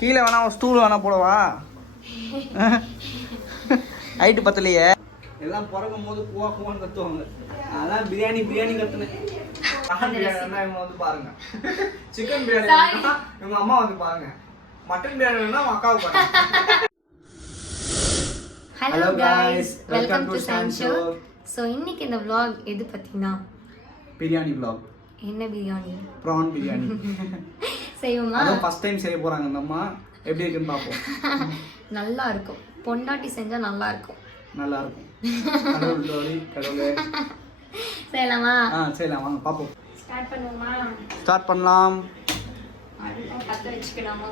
கீழே வேணா ஒரு ஸ்டூல் வேணா போடவா? ஹைட்டு பத்தலையே. எல்லாம் பிறக்கும் போது குவா குவான்னு கத்துவாங்க. அதான் பிரியாணி பிரியாணி கத்துனேன். பிரியாணி இவங்க வந்து பாருங்க. சிக்கன் பிரியாணி இவங்க அம்மா வந்து பாருங்க. மட்டன் பிரியாணி அக்காவுக்கு பாருங்க. ஹலோ गाइस, வெல்கம் டு சான்ஷோ. சோ இன்னைக்கு இந்த vlog எது பத்தினா பிரியாணி vlog. என்ன பிரியாணி? prawn பிரியாணி. செய்வோமா? அது ஃபர்ஸ்ட் டைம் செய்ய போறாங்க அந்த அம்மா. எப்படி இருக்குன்னு பாப்போம். நல்லா இருக்கும். பொண்டாட்டி செஞ்சா நல்லா இருக்கும். நல்லா இருக்கும். கடவுளே. செய்யலாமா? செய்யலாம் வாங்க பாப்போம். ஸ்டார்ட் பண்ணுவோமா? ஸ்டார்ட் பண்ணலாம். அடுப்பை பத்த வச்சுக்கலாமா?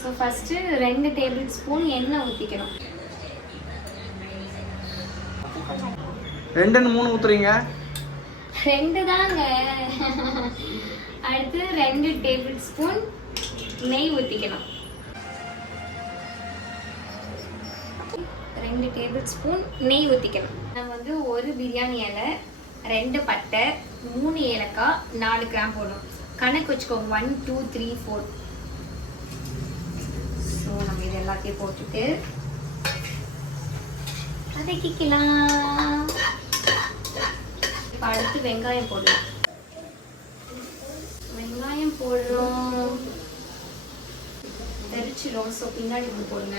ஸோ ஃபஸ்ட்டு 2 டேபிள் ஸ்பூன் எண்ணெய் ஊற்றிக்கணும். 2 3 ஊத்துறீங்க? 2 தாங்க. அடுத்து 2 டேபிள் ஸ்பூன் நெய் ஊற்றிக்கணும். 2 டேபிள் ஸ்பூன் நெய் ஊற்றிக்கணும். நம்ம வந்து ஒரு பிரியாணி இலை, 2 பட்டை, 3 ஏலக்காய், 4 கிராம் போடணும். கணக்கு வச்சுக்கோங்க. 1 2 3 4. ஸோ நம்ம இது எல்லாத்தையும் போட்டுட்டு வதக்கிக்கலாம். இப்போ அடுத்து வெங்காயம் போடலாம். வெங்காயம் போடுறோம். தெரிச்சிடும். ஸோ பின்னாடி இப்படி போடுங்க.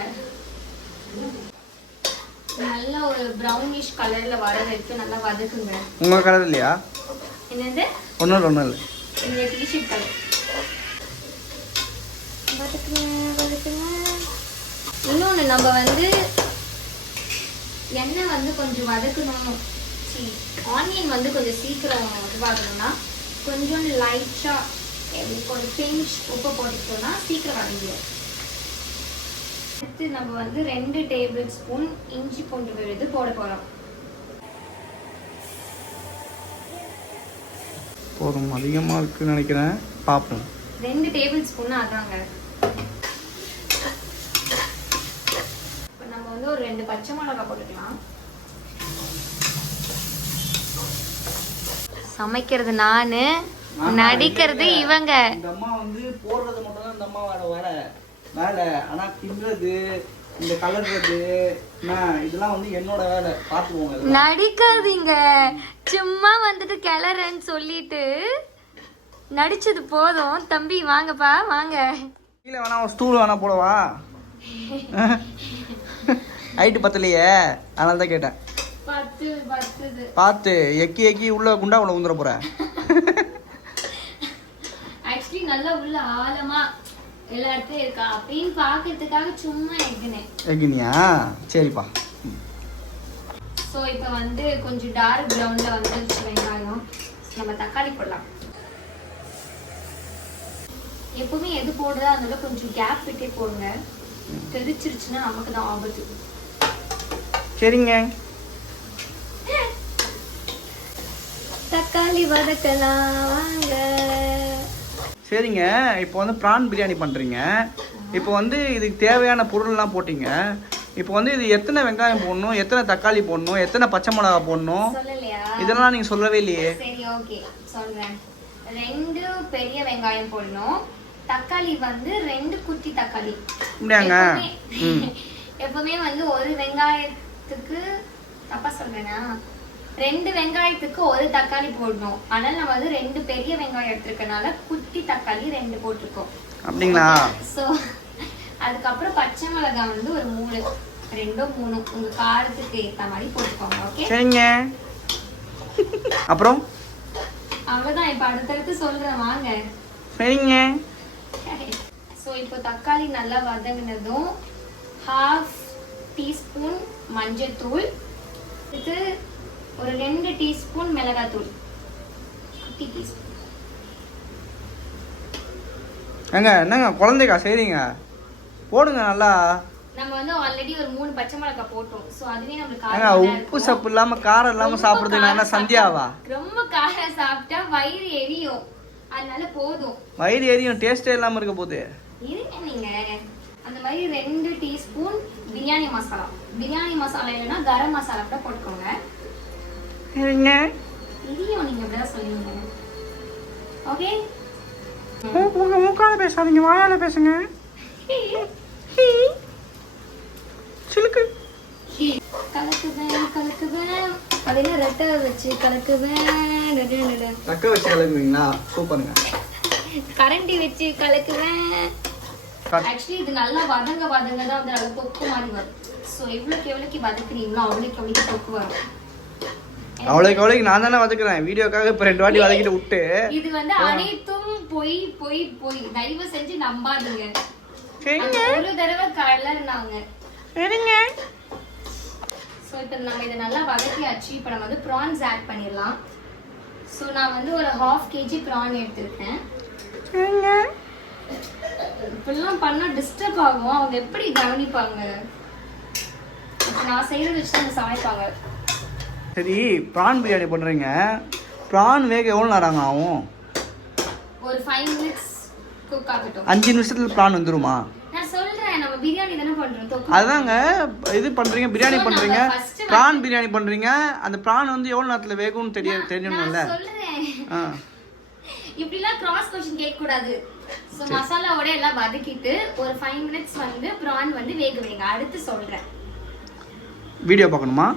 நல்ல ஒரு ப்ரௌனிஷ் கலர்ல வர வரைக்கும் நல்லா வதக்குங்க. உங்க கலர் இல்லையா? என்னது? ஒன்றும் இல்லை. இந்த டிஷர்ட் கலர். வதக்குங்க. இன்னொன்று நம்ம வந்து எண்ணெய் வந்து கொஞ்சம் வதக்கணும். ஆனியன் வந்து கொஞ்சம் சீக்கிரம் இதுவாகணும்னா கொஞ்சம் லைட்டாக ஒரு பிஞ்ச் உப்பு போட்டுக்கிட்டோம்னா சீக்கிரம் வதங்கிடும். அடுத்து நம்ம வந்து 2 டேபிள் ஸ்பூன் இஞ்சி பூண்டு விழுது போட போகிறோம். போதும், அதிகமாக இருக்குன்னு நினைக்கிறேன். பார்ப்போம். 2 டேபிள் ஸ்பூன் அதாங்க. இப்போ நம்ம வந்து ஒரு 2 பச்சை மிளகாய் போட்டுக்கலாம். சமைக்கிறது நானு, நடிக்கிறது இவங்க. இந்த அம்மா வந்து போடுறது மட்டும் தான் இந்த அம்மாவோட வேலை. ஆனா தின்றது, இந்த கலர்றது, இதெல்லாம் வந்து என்னோட வேலை. பாத்துக்கோங்க. நடிக்காதீங்க. சும்மா வந்துட்டு கிளறன்னு சொல்லிட்டு நடிச்சது போதும். தம்பி வாங்கப்பா வாங்க. கீழே வேணா ஒரு ஸ்டூல் வேணா போடவா? ஹைட்டு பத்தலையே, அதனால தான் கேட்டேன். பார்த்து எக்கி உள்ள குண்டா உள்ள உந்துற போற. ஆக்சுவலி நல்லா உள்ள ஆழமா எல்லா இடத்துலயும் இருக்கா அப்படின்னு பாக்கிறதுக்காக சும்மா எகினியா? சரிப்பா. ஸோ இப்போ வந்து கொஞ்சம் டார்க் ப்ரௌன்ல வந்துருச்சு வெங்காயம். நம்ம தக்காளி போடலாம். எப்பவுமே எது போடுறதா இருந்தாலும் கொஞ்சம் கேப் விட்டே போடுங்க. தெரிச்சிருச்சுன்னா நமக்கு தான் ஆபத்து. சரிங்க. தக்காளி வதக்கலாம் வாங்க. சரிங்க. இப்போ வந்து ப்ரான் பிரியாணி பண்ணுறீங்க. இப்போ வந்து இதுக்கு தேவையான பொருள்லாம் போட்டிங்க. இப்போ வந்து இது எத்தனை வெங்காயம் போடணும், எத்தனை தக்காளி போடணும், எத்தனை பச்சை மிளகா போடணும், இதெல்லாம் நீங்கள் சொல்லவே இல்லையே. சரி ஓகே சொல்கிறேன். 2 பெரிய வெங்காயம் போடணும். தக்காளி வந்து 2 குட்டி தக்காளி. அப்படியாங்க? எப்பவுமே வந்து ஒரு வெங்காயத்துக்கு தப்பா சொல்றேனா, 2 வெங்காயத்துக்கு ஒரு தக்காளி போடணும். ஆனால் நம்ம வந்து 2 பெரிய வெங்காயம் எடுத்துருக்கனால குட்டி தக்காளி 2 போட்டிருக்கோம். அப்படிங்களா? ஸோ அதுக்கப்புறம் பச்சை மிளகாய் வந்து ஒரு 3, 2 3 உங்க காரத்துக்கு ஏற்ற மாதிரி போட்டுக்கோங்க. ஓகே சரிங்க. அப்புறம் அவ்வளோதான். இப்போ அடுத்தடுத்து சொல்றேன் வாங்க. சரிங்க. ஸோ இப்போ தக்காளி நல்லா வதங்கினதும் 1/2 டீஸ்பூன் மஞ்சள் தூள், இது ஒரு 2 டீஸ்பூன் மிளகாய் தூள், குட்டி டீஸ்பூன். என்னங்க குழந்தைக்கா செய்றீங்க? போடுங்க நல்லா. நம்ம வந்து ஆல்ரெடி ஒரு 3 பச்சை மிளகாய் போட்டோம். ஸோ அதுவே நம்மளுக்கு உப்பு சப்பு இல்லாம காரம் இல்லாம சாப்பிடுறதுக்கு என்ன சந்தியாவா? ரொம்ப காரம் சாப்பிட்டா வயிறு எரியும். அதனால போதும். வயிறு எரியும், டேஸ்டே இல்லாம இருக்க போகுது. இருங்க நீங்க. அந்த மாதிரி 2 டீஸ்பூன் பிரியாணி மசாலா. பிரியாணி மசாலா இல்லைன்னா கரம் மசாலா கூட போட்டுக்கோங்க. சரிங்க. இதையும் நீங்க இப்படிதான் சொல்லுவீங்க. ஓகே மூக்கால பேசாதீங்க, வாயால பேசுங்க. சிலுக்கு கலக்குவேன். அது என்ன ரெட்டை வச்சு கலக்குவேன். ரெக்க வச்சு கலக்குவீங்களா? சூப்பருங்க. கரண்டி வச்சு கலக்குவேன். ஆக்சுவலி இது நல்லா வதங்க தான் வந்து நல்லா தொக்கு மாதிரி வரும். ஸோ எவ்வளோக்கு வதக்குறீங்களோ அவ்வளோக்கு தொக்கு வரும். அவ்வளோக்கு நான் தானே வதக்குறேன் வீடியோக்காக. இப்போ 2 வாட்டி வதக்கிட்டு விட்டு இது வந்து அனைத்தும் போய் தயவு செஞ்சு நம்பாதீங்க. ஒரு தடவை கலர்னாங்க. ஸோ இப்போ நம்ம இதை நல்லா வதக்கியாச்சு. இப்போ நம்ம வந்து ப்ரான்ஸ் ஆட் பண்ணிடலாம். ஸோ நான் வந்து ஒரு 1/2 kg ப்ரான் எடுத்துருக்கேன். இப்படிலாம் பண்ணால் டிஸ்டர்ப் ஆகும். அவங்க எப்படி கவனிப்பாங்க? நான் செய்யறது வச்சு தான் சமைப்பாங்க. சரி, ப்ரான் பிரியாணி பண்ணுறீங்க. ப்ரான் வேக எவ்வளோ நேரம் ஆகும்? ஒரு 5 minutes குக் ஆகட்டும். 5 நிமிஷத்துல ப்ரான் வந்துருமா? நான் சொல்றேன், நம்ம பிரியாணி தானே பண்றோம். அதாங்க இது பண்றீங்க, பிரியாணி பண்றீங்க, ப்ரான் பிரியாணி பண்றீங்க. அந்த ப்ரான் வந்து எவ்வளவு நேரத்துல வேகும்னு தெரியணும்ல. சொல்றேன், இப்படிலாம் கிராஸ் क्वेश्चन கேட்க கூடாது. சோ மசாலாவோட எல்லாம் வதக்கிட்டு ஒரு 5 minutes வந்து ப்ரான் வந்து வேக வைங்க. அடுத்து சொல்றேன். வீடியோ பார்க்கணுமா?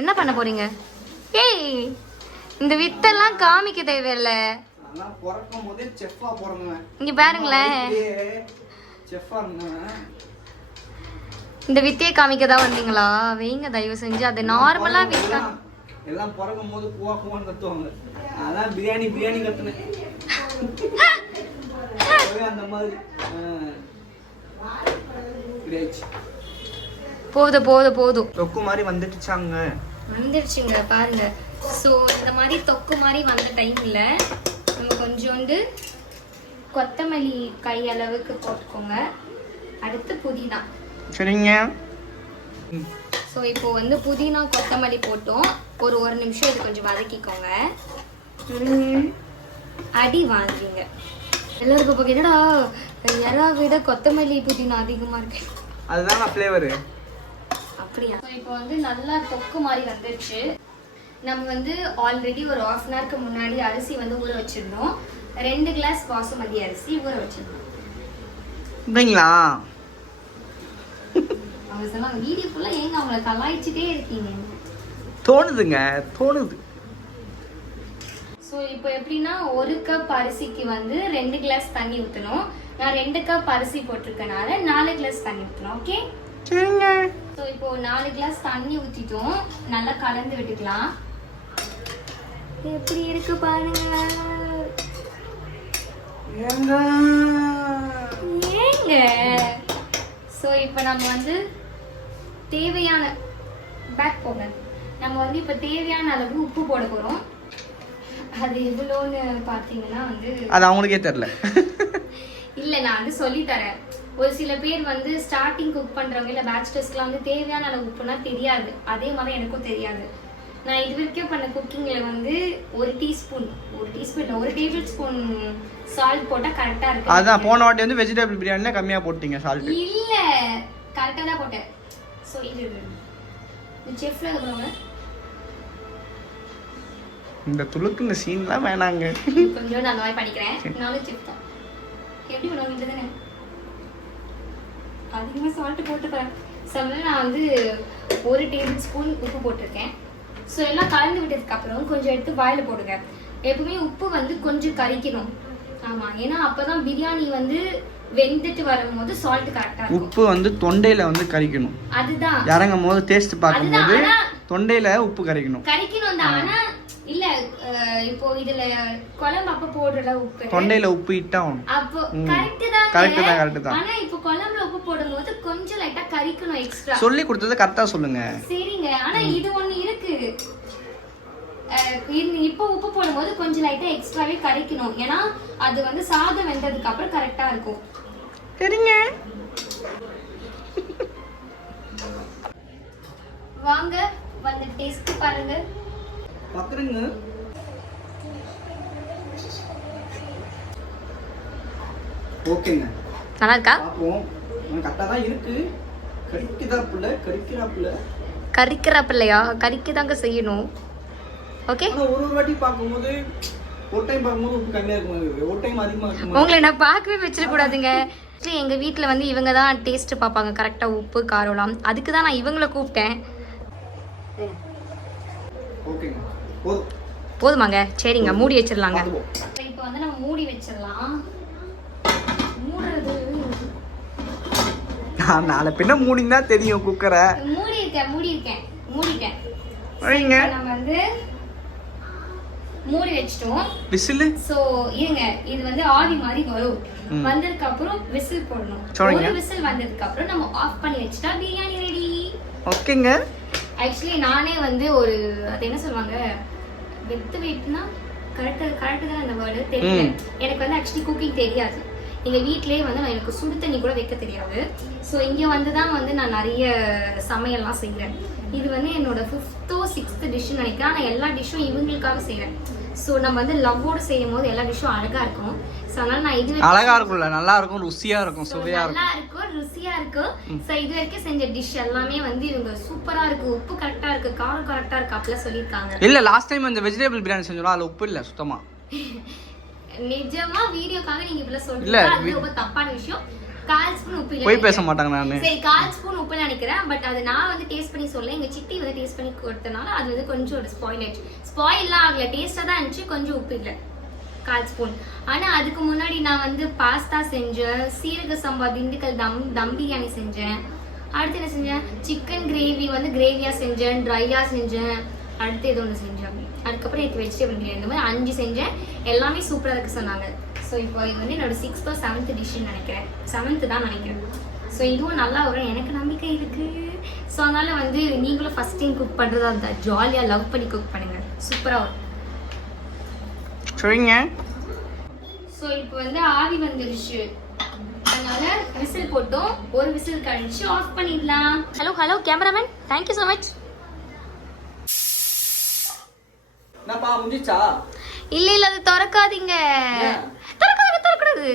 என்ன பண்ண போறீங்க? ஏய், இந்த வித்தெல்லாம் காமிக்க தேவையில்ல. நான் பொறக்கும் போதே செஃப்பா போறேன். இங்க பாருங்களேன், செஃப்பா இருந்தேன். இந்த வித்தையை காமிக்க தான் வந்தீங்களா? வைங்க தயவு செஞ்சு. அது நார்மலா வித்தா எல்லாம் பொறக்கும் போது குவான்னு கத்துவாங்க. அதான் பிரியாணி கத்துனேன். அந்த மாதிரி போதும் தொக்கு மாதிரி வந்துடுச்சுங்க பாருங்க. ஸோ இந்த மாதிரி தொக்கு மாதிரி வந்த டைம்ல நம்ம கொஞ்சோண்டு கொத்தமல்லி கை அளவுக்கு போட்டுக்கோங்க. அடுத்து புதினா. சரிங்க. ஸோ இப்போ வந்து புதினா கொத்தமல்லி போட்டோம். ஒரு நிமிஷம் இது கொஞ்சம் வதக்கிக்கோங்க. அடி வாங்குவீங்க எல்லாருக்கும். இப்போ என்னடா எறா விட கொத்தமல்லி புதினா அதிகமா இருக்கு. அதுதான் ஃப்ளேவர். அப்படியா? இப்போ வந்து நல்லா தொக்கு மாதிரி வந்துருச்சு. நம்ம வந்து ஆல்ரெடி ஒரு 1/2 an hourக்கு முன்னாடி அரிசி வந்து ஊற வச்சிருந்தோம். 2 கிளாஸ் பாசுமதி அரிசி ஊற வச்சிருந்தோம். அப்படிங்களா? அவங்க சொன்னாங்க வீடியோ ஃபுல்லா ஏங்க அவங்கள கலாய்ச்சிட்டே இருக்கீங்க. தோணுது. ஸோ இப்போ எப்படின்னா 1 கப் அரிசிக்கு வந்து 2 கிளாஸ் தண்ணி ஊற்றணும். நான் 2 கப் அரிசி போட்டிருக்கனால 4 கிளாஸ் தண்ணி ஊற்றணும். ஓகே? சரிங்க. ஸோ இப்போ 4 கிளாஸ் தண்ணி ஊற்றிட்டோம். நல்லா கலந்து விட்டுக்கலாம். எப்படி இருக்கு பாருங்க. ஏங்க ஸோ இப்போ நம்ம வந்து தேவையான பேக் போங்க. நம்ம வந்து இப்போ தேவையான அளவு உப்பு போட போகிறோம். அது எவ்வளோன்னு பார்த்தீங்கன்னா வந்து அது அவங்களுக்கே தெரியல. இல்லை, நான் வந்து சொல்லித்தரேன். ஒரு சில பேர் வந்து ஸ்டார்டிங் குக் பண்ணுறவங்க இல்லை பேச்சுலர்ஸ்க்குலாம் வந்து தேவையான அளவு உப்புனா தெரியாது. அதே மாதிரி எனக்கும் தெரியாது. நான் இது வரைக்கும் பண்ண குக்கிங்கில் வந்து 1 டீஸ்பூன் 1 டேபிள் ஸ்பூன் சால்ட் போட்டால் கரெக்டாக இருக்கு. அதான் போன வாட்டி வந்து வெஜிடபிள் பிரியாணியில் கம்மியாக போட்டீங்க சால்ட். இல்லை, கரெக்டாக தான் போட்டேன். ஸோ இது செஃப்ல இருக்கிறவங்க இந்த துளுக்கு இந்த சீன்லாம் வேணாங்க. கொஞ்சம் நான் அந்த மாதிரி பண்ணிக்கிறேன். நானும் செஃப் தான். எப்படி பண்ணுவாங்க தானே? அதிகமாக சால்ட்டு போட்டுக்கிறேன். சமையல் நான் வந்து 1 டேபிள் ஸ்பூன் உப்பு போட்டிருக்கேன். ஸோ எல்லாம் கலந்து விட்டதுக்கு அப்புறம் கொஞ்சம் எடுத்து வாயில் போடுங்க. எப்பவுமே உப்பு வந்து கொஞ்சம் கரிக்கணும். ஆமாம், ஏன்னா அப்போதான் பிரியாணி வந்து வெந்துட்டு வரும்போது சால்ட் கரெக்டாக இருக்கும். உப்பு வந்து தொண்டையில வந்து கரிக்கணும். அதுதான் இறங்கும் போது டேஸ்ட் பார்க்கும்போது தொண்டையில உப்பு கரிக்கணும் தான். ஆனா இல்ல, இப்போ இதுல குழம்பு அப்ப போடுற உப்பு தொண்டையில உப்பு இட்டா அப்போ கரெக்ட் தான். ஆனா இப்போ குழம்புல உப்பு போடும்போது கொஞ்சம் லைட்டா கரிக்கணும் எக்ஸ்ட்ரா. சொல்லி கொடுத்தது கரெக்டா சொல்லுங்க. சரிங்க. ஆனா இது ஒண்ணு இருக்கு. இப்போ உப்பு போடும்போது கொஞ்சம் லைட்டா எக்ஸ்ட்ராவே கரிக்கணும். ஏன்னா அது வந்து சாதம் வெந்ததுக்கு அப்புறம் கரெக்டா இருக்கும். சரிங்க. வாங்க வந்து டேஸ்ட் பாருங்க. பாக்குறீங்க. ஓகேங்க. நல்லா இருக்கா? பாப்போம். கரெக்ட்டா தான் இருக்கு. கரிக்கிறா பிள்ளையா? கரிக்கதாங்க செய்யணும். ஓகே. ஆனா ஒரு வாட்டி பாக்கும்போது ஒரு டைம் பார்க்கும்போது உப்பு கம்மியா இருக்கும், ஒரு டைம் அதிகமா இருக்கும். உங்களை நான் பார்க்கவே வச்சிடக்கூடாதுங்க. எங்க வீட்டில் வந்து இவங்க தான் டேஸ்ட் பார்ப்பாங்க கரெக்டாக உப்பு காரம்லாம். அதுக்கு தான் நான் இவங்கள கூப்பிட்டேன். ஓகேங்க, போதும். போதுமாங்க? சரிங்க, மூடி வச்சிடலாங்க. இப்போ வந்து நம்ம மூடி வச்சிடலாம். மூடுறது நான் நாளை பின்ன மூடினா தெரியும் குக்கரை. மூடிட்டேன். வைங்க. நம்ம வந்து மூடி வச்சிட்டோம். விசில். சோ இருங்க, இது வந்து ஆவி மாதிரி வரும். வந்ததுக்கு அப்புறம் விசில் போடணும். ஒரு விசில் வந்ததுக்கு அப்புறம் நம்ம ஆஃப் பண்ணி வச்சிட்டா பிரியாணி ரெடி. ஓகேங்க. ஆக்சுவலி நானே வந்து ஒரு அது என்ன சொல்வாங்க, வெத்து வெயிட்னா கரெக்ட் தான் அந்த வேர்டு தெரியல. எனக்கு வந்து ஆக்சுவலி குக்கிங் தெரியாது. எங்க வீட்லயே வந்து நான் எனக்கு சுடு தண்ணி கூட வைக்க தெரியாது. ஸோ இங்க வந்து தான் வந்து நான் நிறைய சமையல்லாம் செய்யறேன். இது வந்து என்னோட 5th or 6th டிஷ்னு நினைக்கிறேன். ஆனால் எல்லா டிஷ்ஷும் இவங்களுக்காக செய்யறேன். ஸோ நம்ம வந்து லவ்வோட செய்யும் போது எல்லா டிஷ்ஷும் அழகா இருக்கும். ஸோ அதனால நான் இது அழகா இருக்கும்ல, நல்லா இருக்கும், ருசியா இருக்கும், சுவையா இருக்கும், நல்லா இருக்கும், ருசியா இருக்கும். ஸோ இது வரைக்கும் செஞ்ச டிஷ் எல்லாமே வந்து இவங்க சூப்பரா இருக்கு, உப்பு கரெக்டா இருக்கு, காரம் கரெக்டா இருக்கு அப்படிலாம் சொல்லியிருக்காங்க. இல்ல லாஸ்ட் டைம் அந்த வெஜிடபிள் பிரியாணி செஞ்சோம், அதுல உப்பு இல்ல சுத்தமா. நிஜமா வீடியோக்காக நீங்க இப்படி சொல்றீங்க, அது ரொம்ப தப்பான விஷயம். 1/4 ஸ்பூன் உப்பு இல்ல, போய் பேச மாட்டாங்க. நானு சரி 1/4 ஸ்பூன் உப்பு நினைக்கிறேன். பட் அது நான் வந்து டேஸ்ட் பண்ணி சொல்ல, எங்க சித்தி வந்து டேஸ்ட் பண்ணி கொடுத்தனால அது வந்து கொஞ்சம் ஒரு ஸ்பாயில் ஆயிடுச்சு. ஸ்பாயில்லாம் ஆகல, டேஸ்டா தான் இருந்துச்சு, கொஞ்சம் உப்பு இல்லை 1/4 ஸ்பூன். ஆனா அதுக்கு முன்னாடி நான் வந்து பாஸ்தா செஞ்சேன், சீரக சம்பா திண்டுக்கல் தம் பிரியாணி செஞ்சேன். அடுத்து என்ன செஞ்சேன், சிக்கன் கிரேவி வந்து கிரேவியா செஞ்சேன், ட்ரையா செஞ்சேன். அடுத்து ஏதோ ஒன்று செஞ்சேன். அதுக்கப்புறம் எனக்கு வெஜிடபிள் பிரியாணி, இந்த மாதிரி 5 செஞ்சேன். எல்லாமே சூப்பராக இருக்கு சொன்னாங்க. ஸோ இப்போ இது வந்து என்னோட 6th or 7th டிஷ்ஷுன்னு நினைக்கிறேன். 7th தான் நினைக்கிறேன். ஸோ இதுவும் நல்லா வரும், எனக்கு நம்பிக்கை இருக்கு. ஸோ அதனால வந்து நீங்களும் ஃபர்ஸ்ட் டைம் குக் பண்ணுறதா இருந்தால் ஜாலியாக லவ் பண்ணி குக் பண்ணுங்க, சூப்பராக வரும். சரிங்க. ஸோ இப்போ வந்து ஆவி வந்துருச்சு, அதனால விசில் போட்டோம். ஒரு விசில் கழிச்சு ஆஃப் பண்ணிடலாம். Hello cameraman, thank you so much. என்னப்பா முடிஞ்சிச்சா? இல்ல அது திறக்காதீங்க, திறக்கூடாது.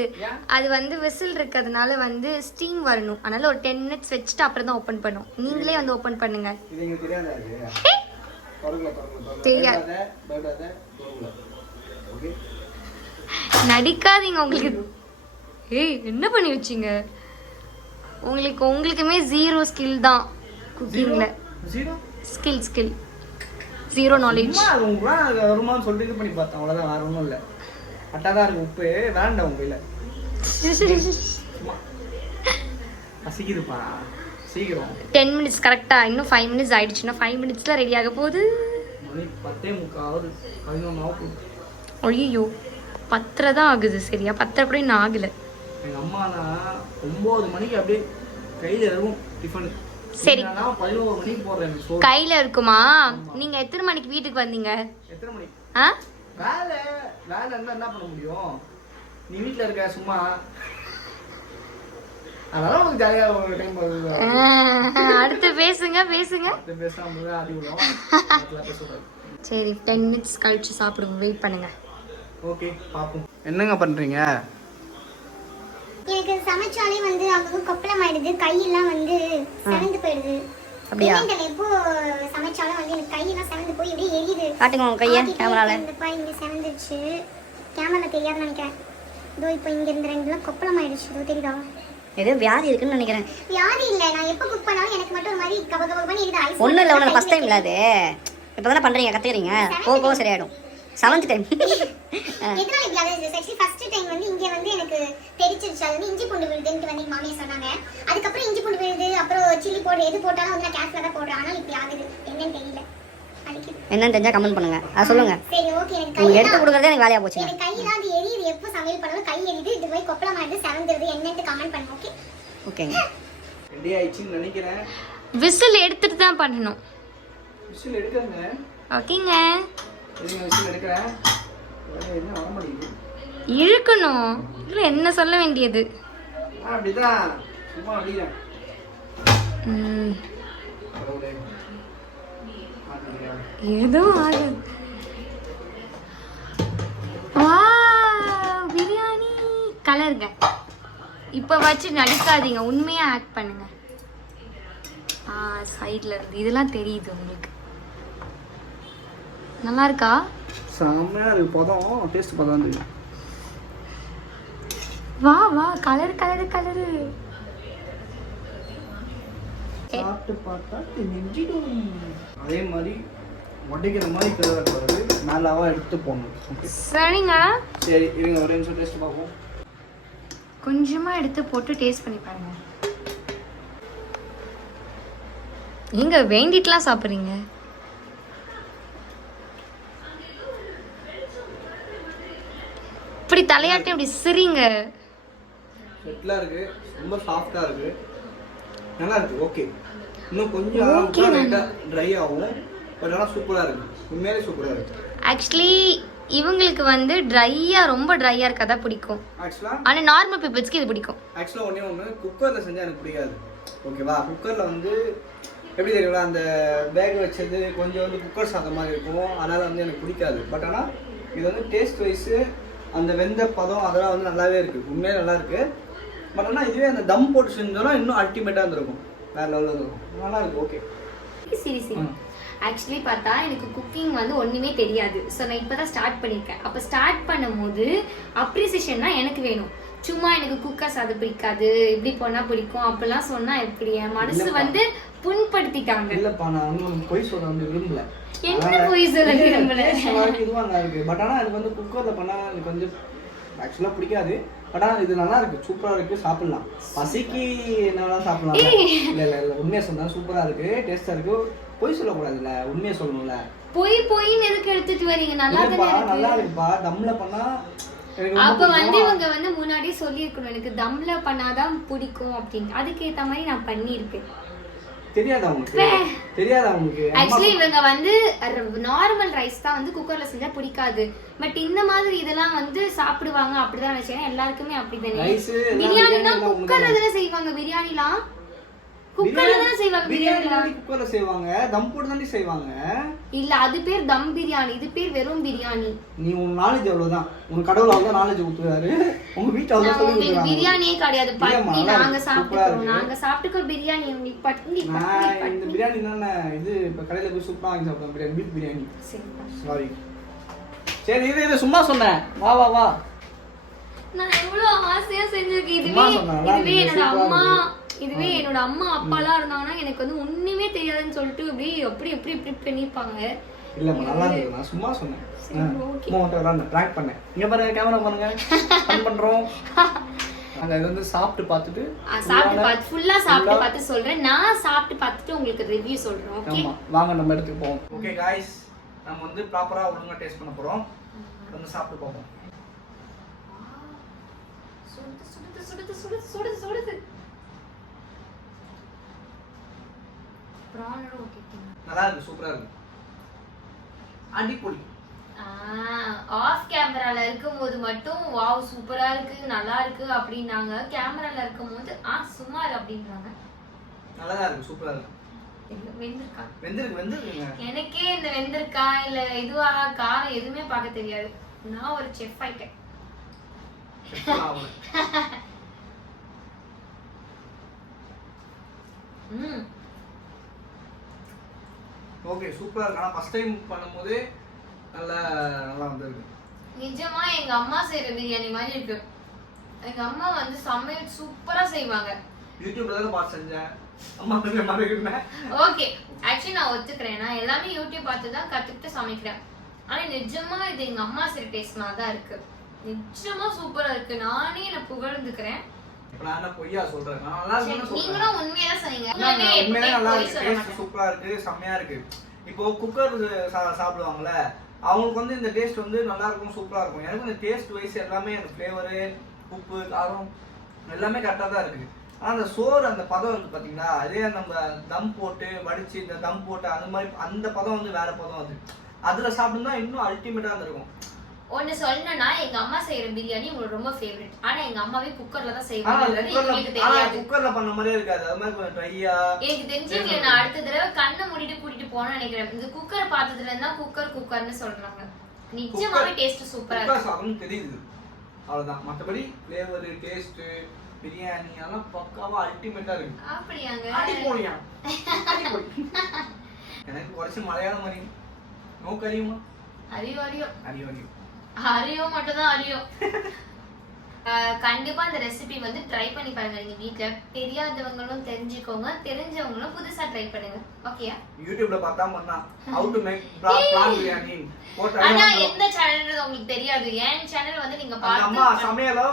அது வந்து விசில் இருக்கிறதுனால வந்து ஸ்டீம் வரணும். அதனால ஒரு 10 minutes வச்சுட்டு அப்புறம் தான் ஓபன் பண்ணும். நீங்களே வந்து ஓபன் பண்ணுங்க. தெரியாது, நடிக்காதீங்க. உங்களுக்கு என்ன பண்ணி வச்சீங்க? உங்களுக்குமே 0 ஸ்கில் தான் குக்கிங்ல. Skill 0 knowledge. வருமானு சொல்லிட்டு இது பண்ணி பார்த்தேன், அவ்வளவுதான், வேற ஒன்றும் இல்லை. அட்டாதான் இருக்கு உப்பு, வேண்டாம் உங்க இல்லை. பசிக்குதுப்பா, சீக்கிரம். 10 minutes கரெக்டா, இன்னும் 5 minutes ஆயிடுச்சுன்னா 5 minutesல ரெடி ஆக போகுது. மணி 10:45 11 ஆகும். ஐயோ 10:30 தான் ஆகுது. சரியா 10:30 கூட இன்னும் ஆகல. எங்க அம்மா 9 மணிக்கு அப்படியே கையில இருக்கும் டிஃபன். சரி, 11 மணிக்கு போடுறேன் கையில இருக்குமா? நீங்க எத்தனை மணிக்கு வீட்டுக்கு வந்தீங்க? எத்தனை மணிக்கு? வேலை இருந்தா என்ன பண்ண முடியும்? நீ வீட்டுல இருக்க சும்மா, அதனால உனக்கு ஜாலியா ஒரு டைம் போகுது. அடுத்து பேசுங்க. பேசாம ஆடி விடும். சரி 10 minutes கழிச்சு சாப்பிடுங்க, வெயிட் பண்ணுங்க. ஓகே பாப்போம். என்னங்க பண்றீங்க? எனக்கு சமைச்சாலே வந்து அவங்க கொப்பளம் ஆயிடுது, கையெல்லாம் வந்து செவந்து போயிடுது. அப்படியா? எப்போ சமைச்சாலும் வந்து எனக்கு கையெல்லாம் செவந்து போய் இப்படியே எரியுது. காட்டுங்க உங்க கையை கேமரால. இந்தப்பா இங்க செவந்துருச்சு, கேமரா தெரியாதுன்னு நினைக்கிறேன். இதோ இப்போ இங்க இருந்து 2 கொப்பளம் ஆயிடுச்சு. இதோ தெரியுதா? ஏதோ வியாதி இருக்குன்னு நினைக்கிறேன். வியாதி இல்ல, நான் எப்ப குக் பண்ணாலும் எனக்கு மட்டும் ஒரு மாதிரி கப பண்ணி இருக்குது. ஐஸ் ஒன்றும் இல்லை, உனக்கு ஃபஸ்ட் டைம் இல்லை, அது இப்போ தானே பண்ணுறீங்க, கற்றுக்கிறீங்க, போக சரியாயிடும். 7th time. எதனால இப்படி ஆகுது? ஆக்சுவலி ஃபர்ஸ்ட் டைம் வந்து இங்க வந்து எனக்கு தெரிச்சிருச்சு. அது வந்து இஞ்சி பூண்டு விழுதுன்னு வந்து மாமியா சொன்னாங்க. அதுக்கப்புறம் இஞ்சி பூண்டு விழுது, அப்புறம் சில்லி போடு, எது போட்டாலும் வந்து நான் கேர்ஃபுல்லா தான் போடுறேன். ஆனால் இப்படி ஆகுது, என்னன்னு தெரியல. என்னன்னு தெரிஞ்சா கமெண்ட் பண்ணுங்க, அதை சொல்லுங்க. சரி ஓகே. எனக்கு நீங்க எடுத்து கொடுக்கறதே எனக்கு வேலையா போச்சு. எனக்கு கையெல்லாம் அது எரியுது, எப்போ சமையல் பண்ணாலும் கை எரியுது. இது போய் கொப்பளம் ஆயிடுது, செவந்துருது, என்னன்னு கமெண்ட் பண்ணுங்க. ஓகே ஓகேங்க. ரெடி ஆயிடுச்சுன்னு நினைக்கிறேன். விசில் எடுத்துட்டு தான் பண்ணணும். விசில் எடுக்கறங்க. ஓகேங்க, விசில் எடுக்கிறேன். என்ன வர மாட்டேங்குது, இழுக்கணும். இல்ல என்ன சொல்ல வேண்டியது? அப்படிதான் சும்மா அப்படியே. ஏதோ ஆகுது. பிரியாணி கலருங்க. இப்ப வச்சு நடிக்காதீங்க, உண்மையா ஆக்ட் பண்ணுங்க. சைட்ல இருந்து இதெல்லாம் தெரியுது உங்களுக்கு. நல்லா இருக்கா? செம்மையாக இருக்குது பதம், டேஸ்ட் பதம் வந்து. வா வா, கலர் கலர் கலரு. சாப்பிட்டு பார்த்தா நெஞ்சிடும். அதே மாதிரி உடைக்கிற மாதிரி கருவாடு மேலாவா எடுத்து போடணும். ஓகே சரிங்க. சரி இருங்க ஒரு நிமிஷம் டேஸ்ட் பார்ப்போம். கொஞ்சமா எடுத்து போட்டு டேஸ்ட் பண்ணி பாருங்க. நீங்க வேண்டிட்டுலாம் சாப்பிட்றீங்க. இப்படி தலையாட்டி அப்படி சிரிங்க. செட்டிலாக இருக்கு, ரொம்ப சாஃப்டாக இருக்கு, நல்லா இருக்கு. ஓகே இன்னும் கொஞ்சம் ட்ரை ஆகும், பட் ஆனால் சூப்பராக இருக்கு, உண்மையிலே சூப்பராக இருக்கு. ஆக்சுவலி இவங்களுக்கு வந்து ட்ரையா, ரொம்ப ட்ரையா இருக்காதா பிடிக்கும். ஆக்சுவலாக ஆனால் நார்மல் பீப்புள்ஸ்க்கு இது பிடிக்கும். ஆக்சுவலாக ஒன்று குக்கரில் செஞ்சால் எனக்கு பிடிக்காது. ஓகேவா, குக்கரில் வந்து எப்படி தெரியுங்களா, அந்த வேக வச்சது கொஞ்சம் வந்து குக்கர் சாதம் மாதிரி இருக்கும், அதனால் வந்து எனக்கு பிடிக்காது. பட் ஆனால் இது வந்து டேஸ்ட் வைஸு அந்த வெந்த பதம் அதெல்லாம் வந்து நல்லாவே இருக்குது, உண்மையாக நல்லா இருக்குது. பட் ஆனால் இதுவே அந்த தம் போட்டு செஞ்சோன்னா இன்னும் அல்டிமேட்டாக இருந்திருக்கும், வேறு லெவலில் இருக்கும், நல்லா இருக்குது. ஓகே சரி சரி. ஆக்சுவலி பார்த்தா எனக்கு குக்கிங் வந்து ஒன்றுமே தெரியாது. ஸோ நான் இப்போ தான் ஸ்டார்ட் பண்ணியிருக்கேன். அப்போ ஸ்டார்ட் பண்ணும்போது அப்ரிசியேஷன் தான் எனக்கு வேணும். சும்மா எனக்கு குக்கர் சாதம் பிடிக்காது, இப்படி போனால் பிடிக்கும் அப்படிலாம் சொன்னால் எப்படி? என் மனசு வந்து புண்படுத்திட்டாங்க. இல்லைப்பா, நான் வந்து பொய் சொல்ல வந்து விரும்பல. என்ன பொய் சொல்ல விரும்பல? இதுவாக நல்லா இருக்குது. பட் ஆனால் எனக்கு வந்து குக்கரில் பண்ணால் எனக்கு வந்து ஆக்சுவலாக பிடிக்காது. பட் ஆனால் இது நல்லா இருக்குது, சூப்பராக இருக்குது, சாப்பிட்லாம். பசிக்கு என்னெல்லாம் சாப்பிட்லாம். இல்லை இல்லை இல்லை, உண்மையாக சொன்னால் சூப்பராக இருக்குது, டேஸ்ட்டாக இருக்குது. பொய் சொல்லக்கூடாதுல்ல, உண்மையை சொல்லணும்ல. பொய்ன்னு எதுக்கு எடுத்துட்டு வரீங்க? நல்லா நல்லா இருக்குப்பா, தம்ல பண்ணா. அப்ப வந்து இவங்க வந்து முன்னாடியே சொல்லியிருக்கணும், எனக்கு தம்ல பண்ணாதான் பிடிக்கும் அப்படின்னு. அதுக்கேற்ற மாதிரி நான் பண்ணியிருப்பேன். தெரியாதா உங்களுக்கு? தெரியாதா உங்களுக்கு? ஆக்சுவலி இவங்க வந்து நார்மல் ரைஸ் தான் வந்து குக்கர்ல செஞ்சா பிடிக்காது. பட் இந்த மாதிரி இதெல்லாம் வந்து சாப்பிடுவாங்க அப்படிதான் நினைச்சேன். எல்லாருக்குமே அப்படிதானே. பிரியாணிலாம் குக்கர்ல தானே செய்வாங்க. பிரியாணிலாம் குக்கர்ல தானே செய்வாங்க. பிரியாணி குக்கர்ல செய்வாங்க, தம் போட்டு தானே செய்வாங்க. இல்ல அது பேர் தம் பிரியாணி, இது பேர் வெறும் பிரியாணி. நீ உன் நாலேஜ் அவ்வளவுதான், உன் கடவுள் அவ்வளவுதான் நாலேஜ் கொடுத்துறாரு. உங்க வீட்ல அவ்வளவு சொல்லி கொடுக்குறாங்க. பிரியாணியே கிடையாது, பட்டி நாங்க சாப்பிட்டுறோம். நாங்க சாப்பிட்டுக்கோ பிரியாணி, உங்களுக்கு பட்டி. இந்த பிரியாணி தானே இது இப்ப கடையில போய் சூப்பரா வாங்கி சாப்பிடுறோம், பிரியாணி, பீஃப் பிரியாணி. சாரி சரி, இது சும்மா சொன்னேன். வா வா வா. நான் எவ்வளவு ஆசையா செஞ்சிருக்கேன். இதுவே என்னோட அம்மா அப்பாலாம் இருந்தாங்கன்னா எனக்கு வந்து ஒண்ணுமே தெரியாதுன்னு சொல்லிட்டு அப்படி பண்ணிருப்பாங்க. இல்ல நல்லா இருக்கு, நான் சும்மா சொன்னேன். ட்ராக் பண்ணேன். இங்க பாருங்க, கேமரா பாருங்க, ஃபன் பண்றோம். அங்க இது வந்து சாப்பிட்டு பார்த்துட்டு ஃபுல்லா சாப்பிட்டு பார்த்து சொல்றேன். நான் சாப்பிட்டு பார்த்துட்டு உங்களுக்கு ரிவ்யூ சொல்றேன். ஓகே வாங்க நம்ம இடத்துக்கு போவோம். ஓகே गाइस, நம்ம வந்து ப்ராப்பரா ஒழுங்கா டேஸ்ட் பண்ண போறோம். வந்து சாப்பிட்டு பார்ப்போம். சுடுது நல்லா இருக்கு, சூப்பரா இருக்கு, அடிப்பொலி. ஆஃப் கேமரால இருக்கும்போது மட்டும் வாவ் சூப்பரா இருக்கு, நல்லா இருக்கு அப்படின்னாங்க. கேமரால இருக்கும்போது சுமார் அப்படின்றாங்க. நல்லா இருக்கு, சூப்பரா இருக்கு. வெந்திருக்குங்க. எனக்கே இந்த வெந்திருக்கா இல்ல இதுவா காரம் எதுவுமே பார்க்க தெரியாது. நான் ஒரு செஃப் ஆயிட்டேன். ஓகே சூப்பரா இருக்கு. ஆனா ஃபர்ஸ்ட் டைம் பண்ணும்போது நல்லா வந்திருக்கு. நிஜமா எங்க அம்மா செய்யற பிரியாணி மாதிரி இருக்கு. எங்க அம்மா வந்து சமையல் சூப்பரா செய்வாங்க. யூடியூப்ல தான் பார்த்து செஞ்சேன். அம்மா செஞ்ச மாதிரி இல்ல. ஓகே ஆக்சுவலி நான் ஒத்துக்கிறேன், நான் எல்லாமே யூடியூப் பார்த்து தான் கத்துக்கிட்டு சமைக்கிறேன். ஆனா நிஜமா இது எங்க அம்மா செய்யற டேஸ்ட் மாதிரி தான் இருக்கு. நிஜமா சூப்பரா இருக்கு. நானே என்ன புகழ்ந்துக்கிறேன். நான் என்ன பொய்யா சொல்றேன்? நான் நல்லா இருக்குன்னு சொல்றேன். நீங்களும் உண்மையா சொன்னீங்க. உண்மையா நல்லா இருக்கு, டேஸ்ட் சூப்பரா இருக்கு, செமையா இருக்கு. இப்போ குக்கர் சாப்பிடுவாங்கல, அவங்களுக்கு வந்து இந்த டேஸ்ட் வந்து நல்லா இருக்கும், சூப்பரா இருக்கும். எனக்கு இந்த டேஸ்ட் வைஸ் எல்லாமே அந்த ஃப்ளேவரு, உப்பு, காரம் எல்லாமே கரெக்டாக தான் இருக்கு. ஆனால் அந்த சோறு அந்த பதம் இருக்கு பார்த்தீங்களா, அதே நம்ம தம் போட்டு வடிச்சு இந்த தம் போட்டு அந்த மாதிரி அந்த பதம் வந்து வேற பதம். அது அதில் சாப்பிட்டோம்னா இன்னும் அல்டிமேட்டாக இருந்திருக்கும். ஒன்னு சொல்லணும்னா எங்க அம்மா செய்யற பிரியாணி உங்களுக்கு ரொம்ப ஃபேவரட். ஆனா எங்க அம்மாவே குக்கர்ல தான் செய்வாங்க. குக்கர்ல பண்ண மாதிரியே இருக்காது, அது மாதிரி கொஞ்சம் ட்ரையா. எனக்கு தெரிஞ்சு நான் அடுத்த தடவை கண்ணை மூடிட்டு கூட்டிட்டு போனா நினைக்கிறேன். இந்த குக்கர் பார்த்ததுல இருந்தா குக்கர்னு சொல்றாங்க. நிஜமாவே டேஸ்ட் சூப்பரா இருக்கு. குக்கர் சாப்பிடணும் தெரியுது, அவ்வளவுதான். மற்றபடி ஃப்ளேவர், டேஸ்ட், பிரியாணி எல்லாம் பக்காவா அல்டிமேட்டா இருக்கு. அப்படியாங்க? அடிப்போலியா எனக்கு குறைச்சு மலையாளம் மாதிரி நோ கரியுமா அறியும் அறியும் அறியும் அறியும் மட்டும் தான் அறியும். கண்டிப்பா அந்த ரெசிபி வந்து ட்ரை பண்ணி பாருங்க நீங்க வீட்ல. தெரியாதவங்களும் தெரிஞ்சுக்கோங்க, தெரிஞ்சவங்களும் புதுசா ட்ரை பண்ணுங்க. ஓகேயா? யூடியூப்ல பார்த்தா பண்ணா how to make prawn biryani போட்டா ஆனா எந்த சேனல்ன்றது உங்களுக்கு தெரியாது. என் சேனல் வந்து நீங்க அம்மா பார்த்து சமையலோ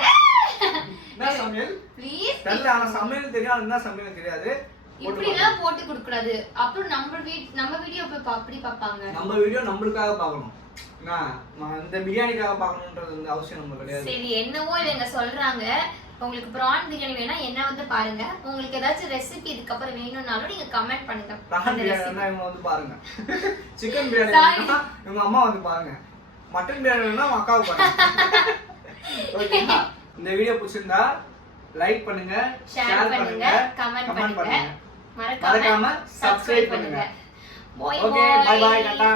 என்ன சமையல் ப்ளீஸ் தெரியல. ஆனா சமையல் தெரியாது, என்ன சமையல் தெரியாது. இப்படி எல்லாம் போட்டு கொடுக்க கூடாது. அப்புறம் நம்ம வீடியோ போய் அப்படி பாப்பாங்க. நம்ம வீடியோ நம்மளுக்காக பார்க்கணும். இந்த பிரியாணிக்காக பார்க்கணும்ன்றது வந்து அவசியம் நம்ம கிடையாது. சரி, என்னவோ இவங்க சொல்றாங்க. உங்களுக்கு பிரான் பிரியாணி வேணா என்ன வந்து பாருங்க. உங்களுக்கு ஏதாச்சும் ரெசிபி இதுக்கு அப்புறம் வேணும்னாலும் நீங்க கமெண்ட் பண்ணுங்க. பிரான் பிரியாணினா இவங்க வந்து பாருங்க. சிக்கன் பிரியாணினா இவங்க அம்மா வந்து பாருங்க. மட்டன் பிரியாணினா உங்க அக்காவுக்கு பாருங்க. ஓகேங்களா? இந்த வீடியோ பிடிச்சிருந்தா லைக் பண்ணுங்க, ஷேர் பண்ணுங்க, கமெண்ட் பண்ணுங்க. மறக்காம சப்ஸ்கிரைப் பண்ணுங்க. Bye okay, bye bye bye. Tata.